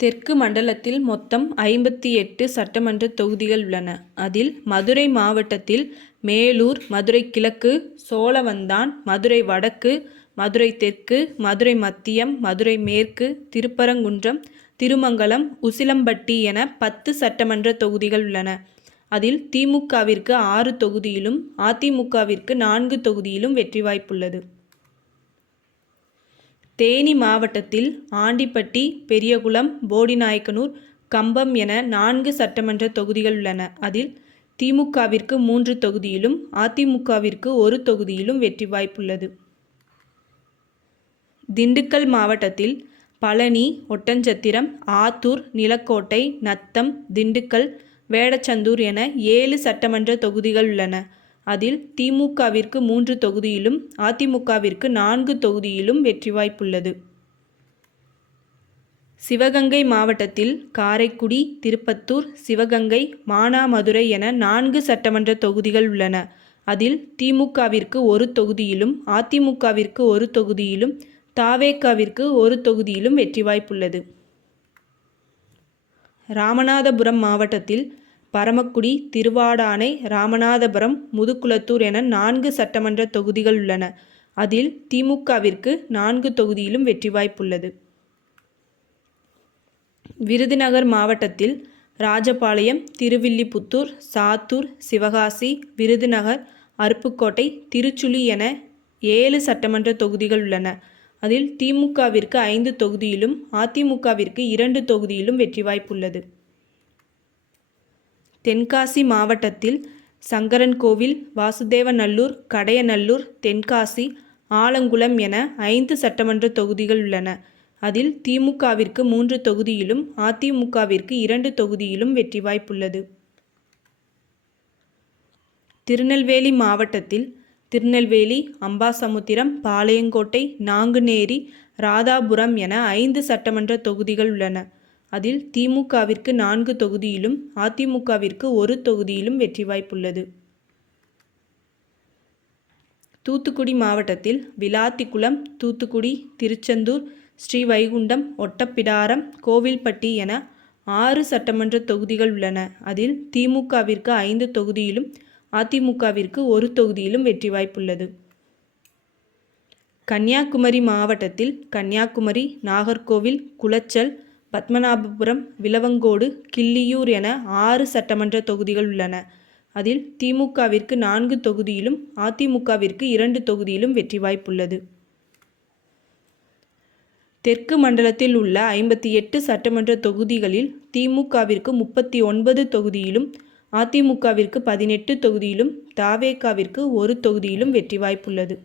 தெற்கு மண்டலத்தில் மொத்தம் 58 சட்டமன்ற தொகுதிகள் உள்ளன. அதில் மதுரை மாவட்டத்தில் மேலூர், மதுரை கிழக்கு, சோழவந்தான், மதுரை வடக்கு, மதுரை தெற்கு, மதுரை மத்தியம், மதுரை மேற்கு, திருப்பரங்குன்றம், திருமங்கலம், உசிலம்பட்டி என 10 சட்டமன்ற தொகுதிகள் உள்ளன. அதில் திமுகவிற்கு 6 தொகுதியிலும், அதிமுகவிற்கு 4 தொகுதியிலும் வெற்றி வாய்ப்புள்ளது. தேனி மாவட்டத்தில் ஆண்டிப்பட்டி, பெரியகுளம், போடிநாயக்கனூர், கம்பம் என 4 சட்டமன்ற தொகுதிகள் உள்ளன. அதில் திமுகவிற்கு 3 தொகுதியிலும், அதிமுகவிற்கு 1 தொகுதியிலும் வெற்றி வாய்ப்புள்ளது. திண்டுக்கல் மாவட்டத்தில் பழனி, ஒட்டன்சத்திரம், ஆத்தூர், நிலக்கோட்டை, நத்தம், திண்டுக்கல், வேடச்சந்தூர் என 7 சட்டமன்ற தொகுதிகள் உள்ளன. அதில் திமுகவிற்கு 3 தொகுதியிலும், அதிமுகவிற்கு 4 தொகுதியிலும் வெற்றி வாய்ப்புள்ளது. சிவகங்கை மாவட்டத்தில் காரைக்குடி, திருப்பத்தூர், சிவகங்கை, மானாமதுரை என 4 சட்டமன்ற தொகுதிகள் உள்ளன. அதில் திமுகவிற்கு 1 தொகுதியிலும், அதிமுகவிற்கு 1 தொகுதியிலும், தவேகாவிற்கு 1 தொகுதியிலும் வெற்றி வாய்ப்புள்ளது. ராமநாதபுரம் மாவட்டத்தில் பரமக்குடி, திருவாடானை, ராமநாதபுரம், முதுகுளத்தூர் என 4 சட்டமன்ற தொகுதிகள் உள்ளன. அதில் திமுகவிற்கு 4 தொகுதியிலும் வெற்றி வாய்ப்புள்ளது. விருதுநகர் மாவட்டத்தில் ராஜபாளையம், திருவில்லிபுத்தூர், சாத்தூர், சிவகாசி, விருதுநகர், அருப்புக்கோட்டை, திருச்சுழி என 7 சட்டமன்ற தொகுதிகள் உள்ளன. அதில் திமுகவிற்கு 5 தொகுதியிலும், அதிமுகவிற்கு 2 தொகுதியிலும் வெற்றி வாய்ப்புள்ளது. தென்காசி மாவட்டத்தில் சங்கரன்கோவில், வாசுதேவநல்லூர், கடையநல்லூர், தென்காசி, ஆலங்குளம் என 5 சட்டமன்ற தொகுதிகள் உள்ளன. அதில் திமுகவிற்கு 3 தொகுதியிலும், அதிமுகவிற்கு 2 தொகுதியிலும் வெற்றி வாய்ப்புள்ளது. திருநெல்வேலி மாவட்டத்தில் திருநெல்வேலி, அம்பாசமுத்திரம், பாளையங்கோட்டை, நாங்குநேரி, ராதாபுரம் என 5 சட்டமன்ற தொகுதிகள் உள்ளன. அதில் திமுகவிற்கு 4 தொகுதியிலும், அதிமுகவிற்கு 1 தொகுதியிலும் வெற்றி வாய்ப்புள்ளது. தூத்துக்குடி மாவட்டத்தில் விளாத்திக்குளம், தூத்துக்குடி, திருச்செந்தூர், ஸ்ரீவைகுண்டம், ஒட்டப்பிடாரம், கோவில்பட்டி என 6 சட்டமன்ற தொகுதிகள் உள்ளன. அதில் திமுகவிற்கு 5 தொகுதியிலும், அதிமுகவிற்கு 1 தொகுதியிலும் வெற்றி வாய்ப்புள்ளது. கன்னியாகுமரி மாவட்டத்தில் கன்னியாகுமரி, நாகர்கோவில், குளச்சல், பத்மநாபபுரம், விளவங்கோடு, கிள்ளியூர் என 6 சட்டமன்ற தொகுதிகள் உள்ளன. அதில் திமுகவிற்கு 4 தொகுதியிலும், அதிமுகவிற்கு 2 தொகுதியிலும் வெற்றி வாய்ப்புள்ளது. தெற்கு மண்டலத்தில் உள்ள 58 சட்டமன்ற தொகுதிகளில் திமுகவிற்கு 39 தொகுதியிலும், அதிமுகவிற்கு 18 தொகுதியிலும், தவேகாவிற்கு 1 தொகுதியிலும் வெற்றி வாய்ப்புள்ளது.